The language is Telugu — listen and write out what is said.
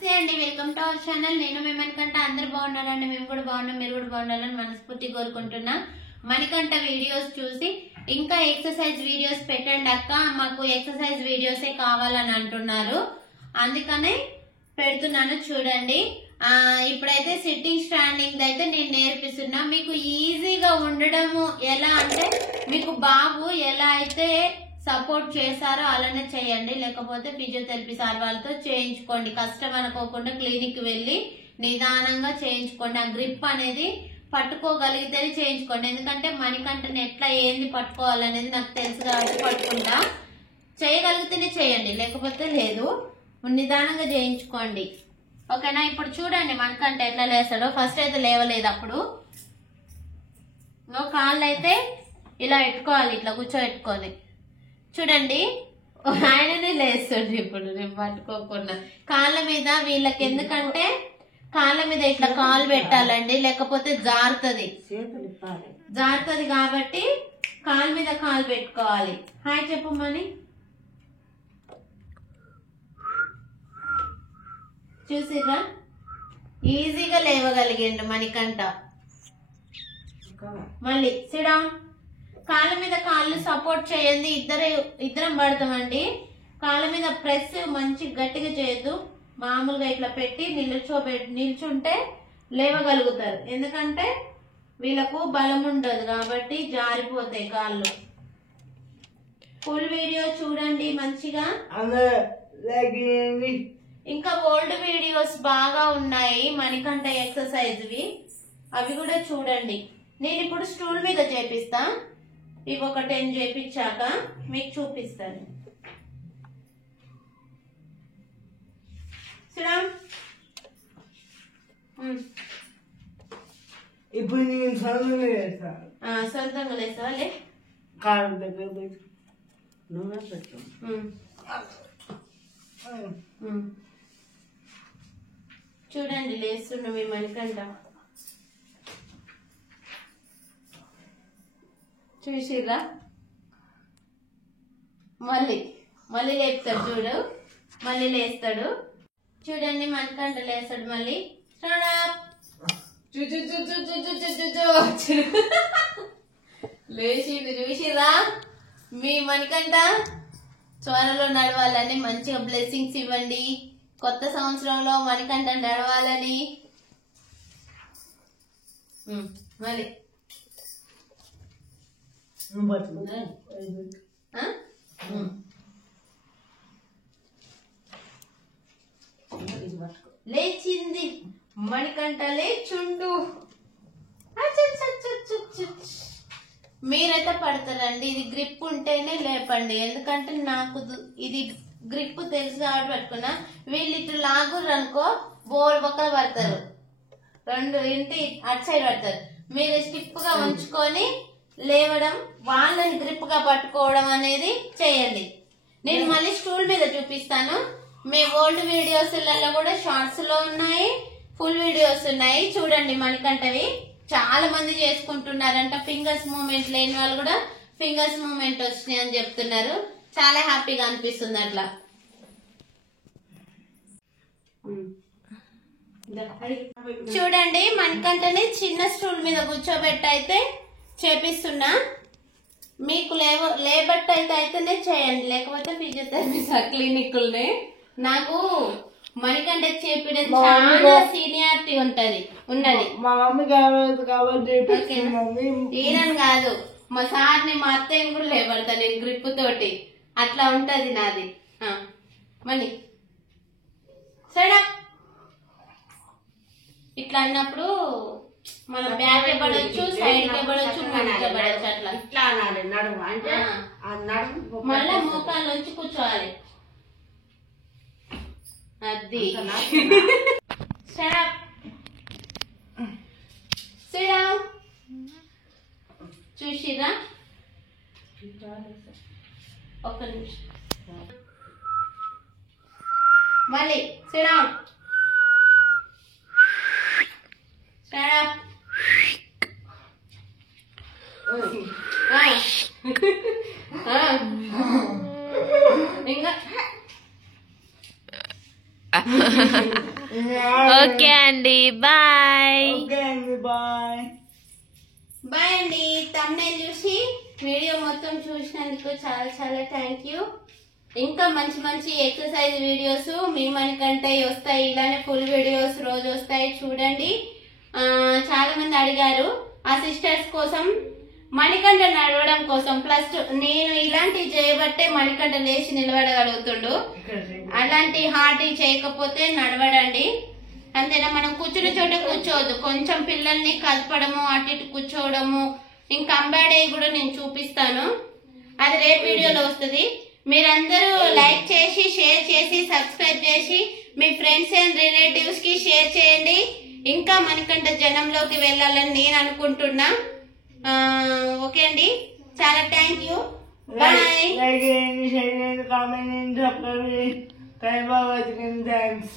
నమస్తే అండి, వెల్కమ్ టు అవర్ ఛానల్. నేను మీ మణికంఠ. అందరు బాగున్నారండి, మేము కూడా బాగున్నాం, మీరు కూడా బాగుండాలని మనస్ఫూర్తి కోరుకుంటున్నా. మణికంఠ వీడియోస్ చూసి ఇంకా ఎక్సర్సైజ్ వీడియోస్ పెట్టండి అక్క, మాకు ఎక్సర్సైజ్ వీడియోసే కావాలని అంటున్నారు, అందుకనే పెడుతున్నాను. చూడండి, ఇప్పుడైతే సిట్టింగ్ స్టాండింగ్ అయితే నేను నేర్పిస్తున్నా. మీకు ఈజీగా ఉండడము ఎలా అంటే, మీకు బాబు ఎలా అయితే సపోర్ట్ చేశారో అలానే చేయండి, లేకపోతే ఫిజియోథెరపీ సార్ వాళ్ళతో చేయించుకోండి. కష్టం అనుకోకుండా క్లినిక్ వెళ్ళి నిదానంగా చేయించుకోండి. ఆ గ్రిప్ అనేది పట్టుకోగలిగితేనే చేయించుకోండి. ఎందుకంటే మణికంఠని ఎట్లా ఏంది పట్టుకోవాలనేది నాకు తెలుసు కాబట్టి పట్టుకుంటా. చేయగలిగితేనే చేయండి, లేకపోతే లేదు. నిదానంగా చేయించుకోండి, ఓకేనా? ఇప్పుడు చూడండి మణికంఠ ఎట్లా లేస్తాడో. ఫస్ట్ అయితే లేవలేదు, అప్పుడు కాళ్ళు అయితే ఇలా పెట్టుకోవాలి, ఇట్లా కూర్చోబెట్టుకొని. చూడండి, ఆయననే లేస్తాడు. ఇప్పుడు నేను పట్టుకోకుండా కాళ్ళ మీద వీళ్ళకి, ఎందుకంటే కాళ్ళ మీద ఇట్లా కాలు పెట్టాలండి, లేకపోతే జారుతుంది కాబట్టి కాళ్ళ మీద కాలు పెట్టుకోవాలి. హాయ్ చెప్పు మని. చూసిరా, ఈజీగా లేవగలిగిండు మణికంఠ. మళ్ళీ సిడా, కాళ్ళ మీద కాళ్ళు సపోర్ట్ చేయండి, ఇద్దరం పడతామండి. కాళ్ళ మీద ప్రెస్ మంచి గట్టిగా చేయొద్దు, మామూలుగా ఇట్లా పెట్టి నిల్చుంటే లేవగలుగుతారు. ఎందుకంటే వీళ్ళకు బలం ఉండదు కాబట్టి జారిపోతాయి కాళ్ళు. ఫుల్ వీడియో చూడండి మంచిగా. ఇంకా ఓల్డ్ వీడియోస్ బాగా ఉన్నాయి మణికంఠ ఎక్సర్సైజ్వి, అవి కూడా చూడండి. నేను ఇప్పుడు స్టూల్ మీద చేపిస్తా, ఇవి ఒక 10 చేపించాక మీకు చూపిస్తాను. ఇప్పుడు నేను సొంతంగా లేస్తావా? లే, కారం దగ్గర నూనె పెట్టు. చూడండి లేస్తున్నా మీ మణికంఠ. చూసిరా, మళ్ళీ లేపుతాడు. చూడు, మళ్ళీ లేస్తాడు. చూడండి మణికంఠ లేస్తాడు మళ్ళీ. లేచింది. చూసిరా, మీ మణికంఠ త్వరలో నడవాలని మంచిగా బ్లెస్సింగ్స్ ఇవ్వండి. కొత్త సంవత్సరంలో మణికంఠ నడవాలని. మళ్ళీ లేచింది మణికంఠ, లేచుండు. మీరైతే పడతారండి, ఇది గ్రిప్ ఉంటేనే లేపండి. ఎందుకంటే నాకు ఇది గ్రిప్ తెలుసు కాబట్టి పట్టుకున్నా. వీళ్ళు ఇటు లాగుర్రు అనుకో, బోల్ బొక్కలు పడతారు, రెండు ఇంటి అటు సైడ్ పడతారు. మీరు స్టిప్ గా ఉంచుకొని లేవడం, వాళ్ళని గ్రిప్ గా పట్టుకోవడం అనేది చేయండి. నేను మళ్ళీ స్టూల్ మీద చూపిస్తాను. మీ ఓల్డ్ వీడియోస్ కూడా షార్ట్స్ లో ఉన్నాయి, ఫుల్ వీడియోస్ ఉన్నాయి. చూడండి మణికంఠవి చాలా మంది చేసుకుంటున్నారంట. ఫింగర్స్ మూమెంట్ లేని వాళ్ళు కూడా ఫింగర్స్ మూమెంట్ వచ్చినాయి అని చెప్తున్నారు. చాలా హ్యాపీగా అనిపిస్తుంది అట్లా. చూడండి మణికంఠని చిన్న స్టూల్ మీద కూర్చోబెట్టి అయితే చేపిస్తున్నా. మీకు లేబట్ అయితేనే చేయండి, లేకపోతే ఫిజియోథెరపీ క్లినిక్లనే. నాకు మణికంఠ చేపడం చాలా సీనియారిటీ ఉన్నది. మా మమ్మీ కాబట్టి ఈయనని కాదు, మా సార్ని మా అత్తయ్యని కూడా లేబడతా నేను గ్రిప్ తోటి. అట్లా ఉంటది నాది. మళ్ళీ సైడ్ ఇట్లా అన్నప్పుడు మనం బ్యాక్ పడవచ్చు, సైడ్ కి పడవచ్చు, ముందుకే పడవచ్చు. అట్లా ఇట్లా అనాలి నడుము అంటే మళ్ళా మోకాలు వచ్చి కూర్చోవాలి. అది చూసిరా, ఒక్క నిమిషం. మళ్ళీ సిడా, ఇంకా ఓకే అండి బాయ్. ఓకే అండి బాయ్. బాయ్ అండి. థంబ్నెయిల్ చూసి వీడియో మొత్తం చూసినందుకు చాలా చాలా థ్యాంక్ యూ. ఇంకా మంచి మంచి ఎక్సర్సైజ్ వీడియోస్ మీ మనకంటే వస్తాయి. ఇలానే ఫుల్ వీడియోస్ రోజు వస్తాయి చూడండి. చాలా మంది అడిగారు ఆ సిస్టర్స్ కోసం మణికంఠ నడవడం కోసం. ప్లస్ నేను ఇలాంటివి చేయబట్టే మణికంఠ లేచి నిలబడగలుగుతుండు. అలాంటి హార్డ్ చేయకపోతే నడవడండి. అంతేనా, మనం కూర్చున్న చోట కూర్చోవద్దు. కొంచెం పిల్లల్ని కలపడము, అటు ఇటు కూర్చోవడము, ఇంకా అంబాడే కూడా నేను చూపిస్తాను. అది రేపు వీడియోలో వస్తుంది. మీరందరూ లైక్ చేసి షేర్ చేసి సబ్స్క్రైబ్ చేసి మీ ఫ్రెండ్స్ అండ్ రిలేటివ్స్ కి షేర్ చేయండి. ఇంకా మనకంట జనంలోకి వెళ్ళాలని నేను అనుకుంటున్నా. ఓకే అండి, చాలా థ్యాంక్ యూ. బాయ్. లైక్ చేయండి, షేర్ చేయండి, కామెంట్ చేయండి, సబ్స్క్రైబ్ చేయండి. థ్యాంక్స్.